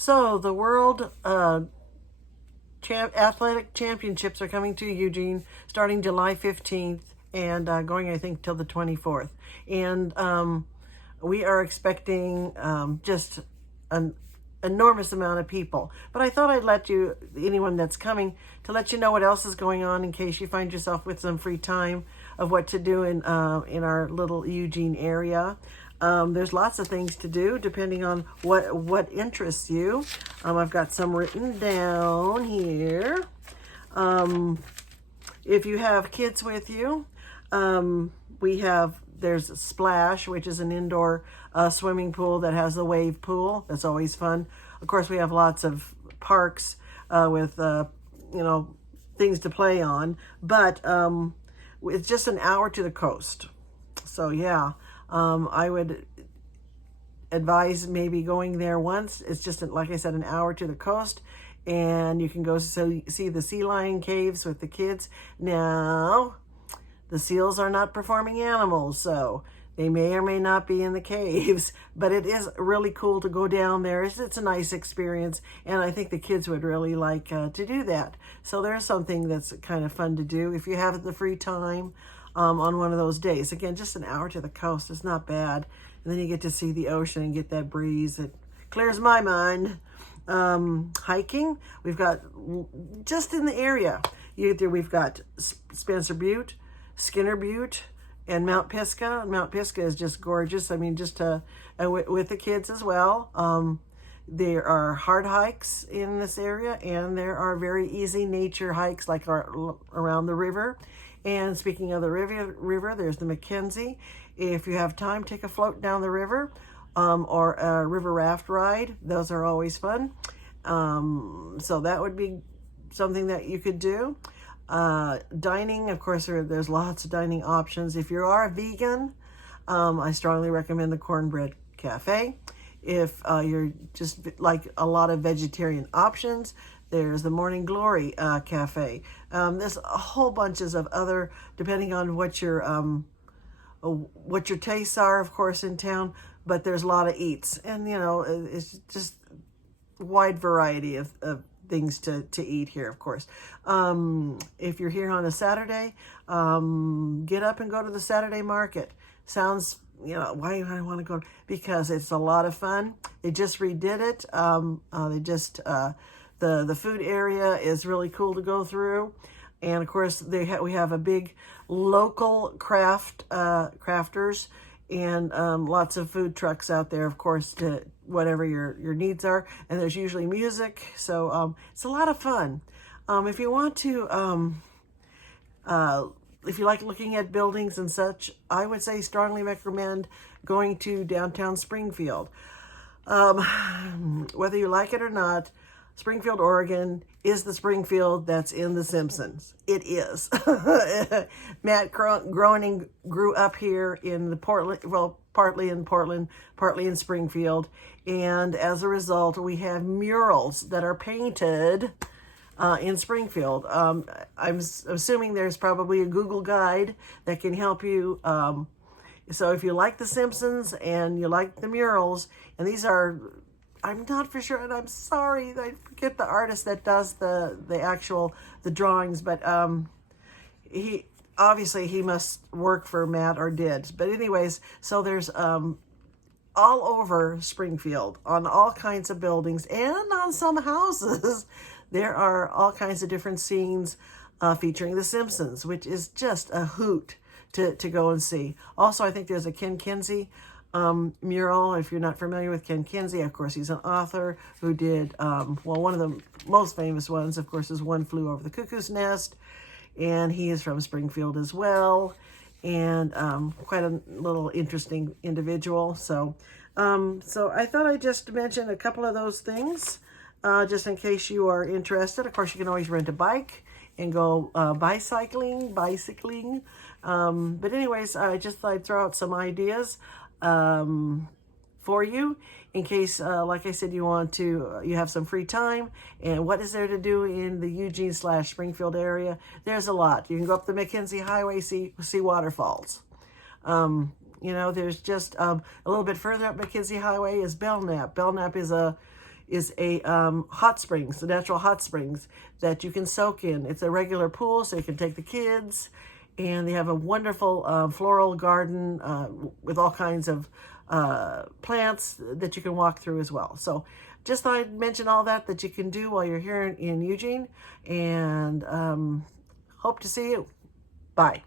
So the World Athletic Championships are coming to Eugene starting July 15th and going, I think, till the 24th. And we are expecting just an enormous amount of people. But I thought I'd let you, anyone that's coming, to let you know what else is going on in case you find yourself with some free time of what to do in our little Eugene area. There's lots of things to do depending on what interests you. I've got some written down here. If you have kids with you, there's a Splash, which is an indoor swimming pool that has the wave pool. That's always fun. Of course, we have lots of parks with things to play on, but it's just an hour to the coast. So yeah. I would advise maybe going there once. It's just, like I said, an hour to the coast, and you can go see the sea lion caves with the kids. Now, the seals are not performing animals, so they may or may not be in the caves, but it is really cool to go down there. It's a nice experience, and I think the kids would really like to do that. So there's something that's kind of fun to do if you have the free time. On one of those days. Again, just an hour to the coast is not bad. And then you get to see the ocean and get that breeze. It clears my mind. Hiking, we've got, just in the area, we've got Spencer Butte, Skinner Butte, and Mount Pisgah. Mount Pisgah is just gorgeous. I mean, just with the kids as well. There are hard hikes in this area, and there are very easy nature hikes like around the river. And speaking of the river, there's the Mackenzie. If you have time, take a float down the river or a river raft ride. Those are always fun. So that would be something that you could do. Dining, of course, there's lots of dining options. If you are a vegan, I strongly recommend the Cornbread Cafe. If you're just like a lot of vegetarian options, there's the Morning Glory Cafe. There's a whole bunches of other, depending on what your tastes are, of course, in town. But there's a lot of eats, and it's just a wide variety of things to eat here, of course. If you're here on a Saturday, get up and go to the Saturday market. Sounds, why do I want to go? Because it's a lot of fun. They just redid it. The food area is really cool to go through. And of course, we have a big local crafters and lots of food trucks out there, of course, to whatever your needs are. And there's usually music. So it's a lot of fun. If you want to, if you like looking at buildings and such, I would say strongly recommend going to downtown Springfield. Whether you like it or not, Springfield, Oregon is the Springfield that's in The Simpsons. It is. Matt Groening grew up here in partly in Portland, partly in Springfield. And as a result, we have murals that are painted in Springfield. I'm assuming there's probably a Google guide that can help you. So if you like The Simpsons and you like the murals, and these are, I'm not for sure, and I'm sorry, I forget the artist that does the drawings, but he must work for Matt, or did. But anyways, so there's all over Springfield, on all kinds of buildings and on some houses, there are all kinds of different scenes featuring The Simpsons, which is just a hoot to go and see. Also, I think there's a Ken Kinsey mural. If you're not familiar with Ken Kinsey, of course, he's an author who did, one of the most famous ones, of course, is One Flew Over the Cuckoo's Nest, and he is from Springfield as well, and quite a little interesting individual. So I thought I'd just mention a couple of those things, just in case you are interested. Of course, you can always rent a bike and go bicycling. But anyways, I just thought I'd throw out some ideas for you in case, like I said, you have some free time. And what is there to do in the Eugene/Springfield area? There's a lot. You can go up the Mackenzie Highway, see waterfalls. There's just a little bit further up Mackenzie Highway is Belknap. Belknap is is a hot springs, the natural hot springs that you can soak in. It's a regular pool, so you can take the kids, and they have a wonderful floral garden with all kinds of plants that you can walk through as well. So just thought I'd mention all that you can do while you're here in Eugene, and hope to see you. Bye.